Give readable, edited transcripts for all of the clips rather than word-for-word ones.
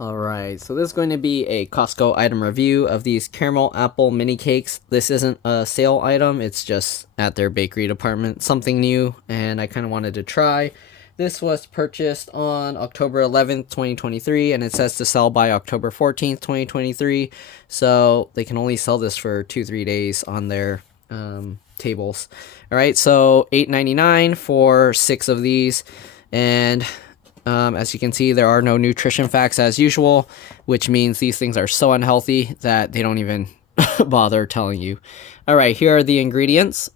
Alright, so this is going to be a Costco item review of these caramel apple mini cakes. This isn't a sale item, it's just at their bakery department, something new, and I kind of wanted to try. This was purchased on October 11th, 2023, and it says to sell by October 14th, 2023, so they can only sell this for 2-3 days on their tables. Alright, so $8.99 for 6 of these, and as you can see, there are no nutrition facts as usual, which means these things are so unhealthy that they don't even bother telling you. All right, here are the ingredients.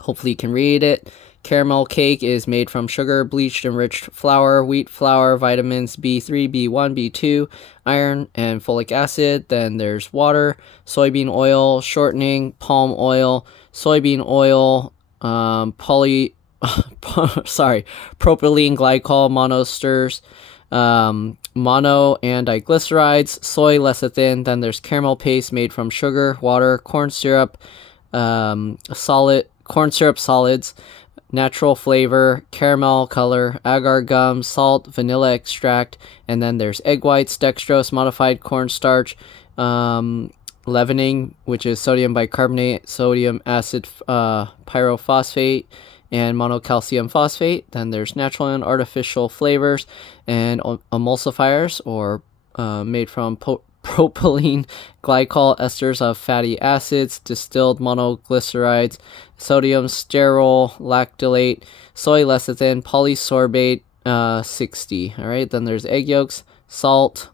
Hopefully you can read it. Caramel cake is made from sugar, bleached enriched flour, wheat flour, vitamins B3, B1, B2, iron, and folic acid. Then there's water, soybean oil, shortening, palm oil, soybean oil, propylene glycol monoesters, mono and diglycerides, soy lecithin. Then there's caramel paste made from sugar, water, corn syrup, corn syrup solids, natural flavor, caramel color, agar gum, salt, vanilla extract, and then there's egg whites, dextrose, modified cornstarch, leavening, which is sodium bicarbonate, sodium acid pyrophosphate, and monocalcium phosphate. Then there's natural and artificial flavors and emulsifiers, or made from propylene glycol esters of fatty acids, distilled monoglycerides, sodium sterol lactylate, soy lecithin, polysorbate 60. All right, then there's egg yolks, salt,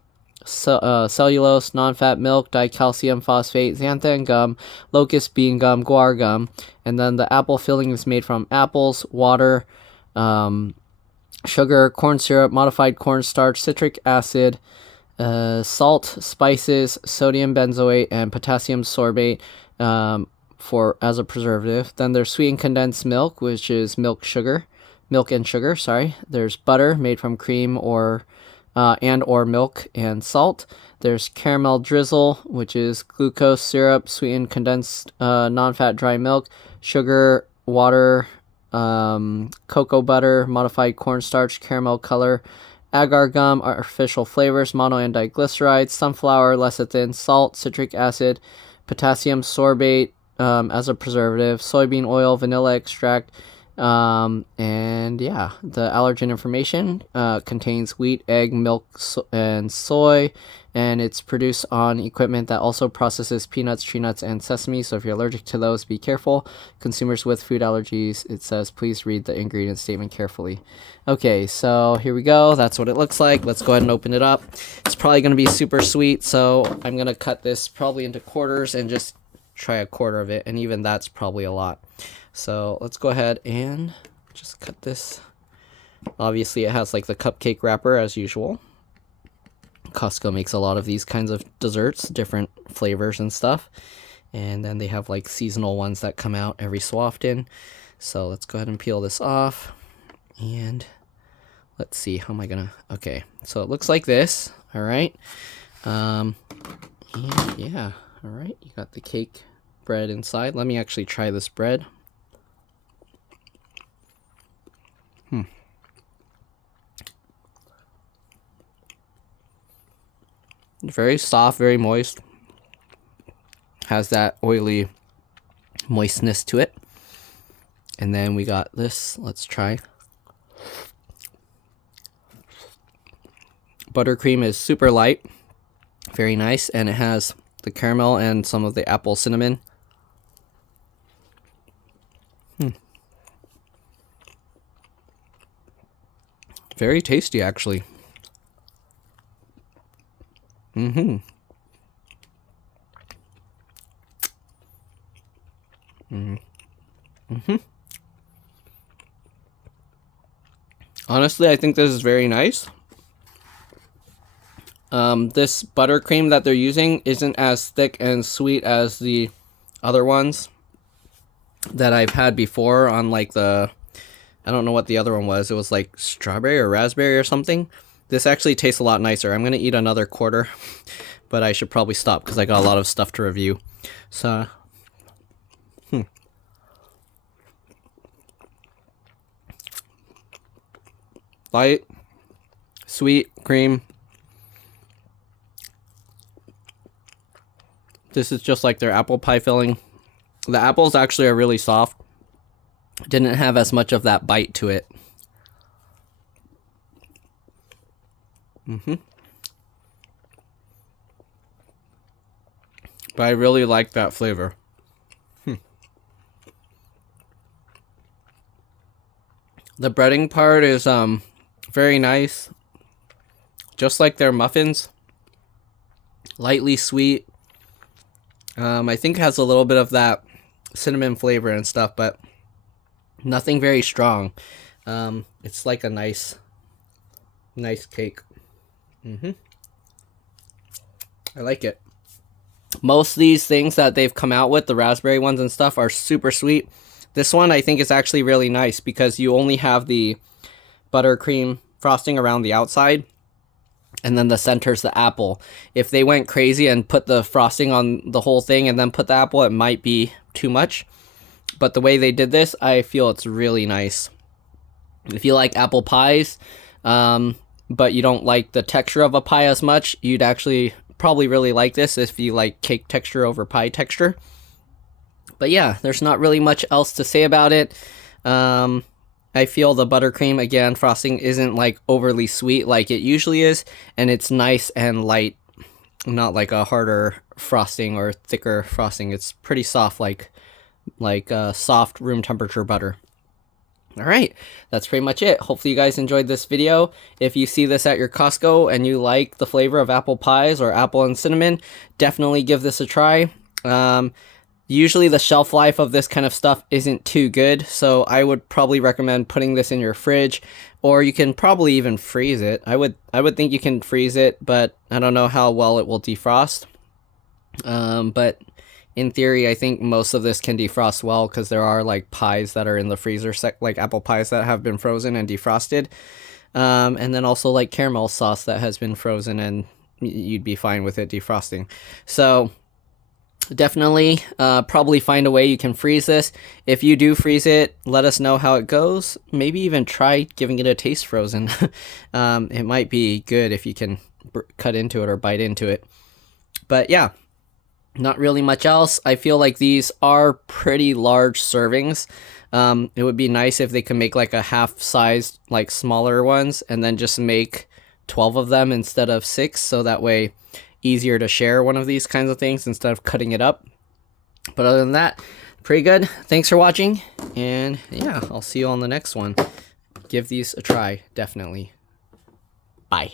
cellulose, non-fat milk, dicalcium phosphate, xanthan gum, locust bean gum, guar gum, and then the apple filling is made from apples, water, sugar, corn syrup, modified cornstarch, citric acid, salt, spices, sodium benzoate, and potassium sorbate as a preservative. Then there's sweetened condensed milk, which is milk and sugar. Sorry. There's butter made from cream or milk and salt. There's caramel drizzle, which is glucose syrup, sweetened condensed non-fat dry milk, sugar, water, cocoa butter, modified cornstarch, caramel color, agar gum, artificial flavors, mono and diglycerides, sunflower lecithin, salt, citric acid, potassium sorbate as a preservative, soybean oil, vanilla extract, and yeah, the allergen information contains wheat, egg, milk, and soy, and it's produced on equipment that also processes peanuts, tree nuts, and sesame. So if you're allergic to those, be careful. Consumers with food allergies, it says, please read the ingredient statement carefully. Okay, so here we go. That's what it looks like. Let's go ahead and open it up. It's probably going to be super sweet, so I'm going to cut this probably into quarters and just try a quarter of it, and even that's probably a lot. So let's go ahead and just cut this. Obviously it has like the cupcake wrapper as usual. Costco makes a lot of these kinds of desserts, different flavors and stuff. And then they have like seasonal ones that come out every so often. So let's go ahead and peel this off. And let's see, how am I gonna, okay. So it looks like this, all right. And yeah, all right, you got the cake bread inside. Let me actually try this bread. Very soft, very moist. Has that oily moistness to it. And then we got this. Let's try. Buttercream is super light. Very nice. And it has the caramel and some of the apple cinnamon. Very tasty, actually. Honestly, I think this is very nice. This buttercream that they're using isn't as thick and sweet as the other ones that I've had before on like the, I don't know what the other one was. It was like strawberry or raspberry or something. This actually tastes a lot nicer. I'm going to eat another quarter, but I should probably stop because I got a lot of stuff to review. So, light, sweet, cream, This is just like their apple pie filling. The apples actually are really soft. Didn't have as much of that bite to it. But I really like that flavor. The breading part is very nice. Just like their muffins. Lightly sweet. I think has a little bit of that cinnamon flavor and stuff, but nothing very strong. It's like a nice cake. I like it. Most of these things that they've come out with, the raspberry ones and stuff, are super sweet. This one I think is actually really nice because you only have the buttercream frosting around the outside, and then the center's the apple. If they went crazy and put the frosting on the whole thing and then put the apple, it might be too much. But the way they did this, I feel it's really nice. If you like apple pies, but you don't like the texture of a pie as much, you'd actually probably really like this if you like cake texture over pie texture. But yeah, there's not really much else to say about it. I feel the buttercream, again, frosting isn't like overly sweet like it usually is, and it's nice and light, not like a harder frosting or thicker frosting. It's pretty soft, like soft room temperature butter. All right, that's pretty much it. Hopefully you guys enjoyed this video. If you see this at your Costco and you like the flavor of apple pies or apple and cinnamon, definitely give this a try. Usually the shelf life of this kind of stuff isn't too good, so I would probably recommend putting this in your fridge, or you can probably even freeze it. I would think you can freeze it, but I don't know how well it will defrost. But in theory, I think most of this can defrost well, because there are like pies that are in the freezer, like apple pies that have been frozen and defrosted. And then also like caramel sauce that has been frozen and you'd be fine with it defrosting. So definitely probably find a way you can freeze this. If you do freeze it, let us know how it goes. Maybe even try giving it a taste frozen. It might be good if you can cut into it or bite into it. But yeah, not really much else. I feel like these are pretty large servings. It would be nice if they could make like a half-sized, like smaller ones, and then just make 12 of them instead of 6, so that way easier to share one of these kinds of things instead of cutting it up. But other than that, pretty good. Thanks for watching, and yeah, I'll see you on the next one. Give these a try, definitely. Bye.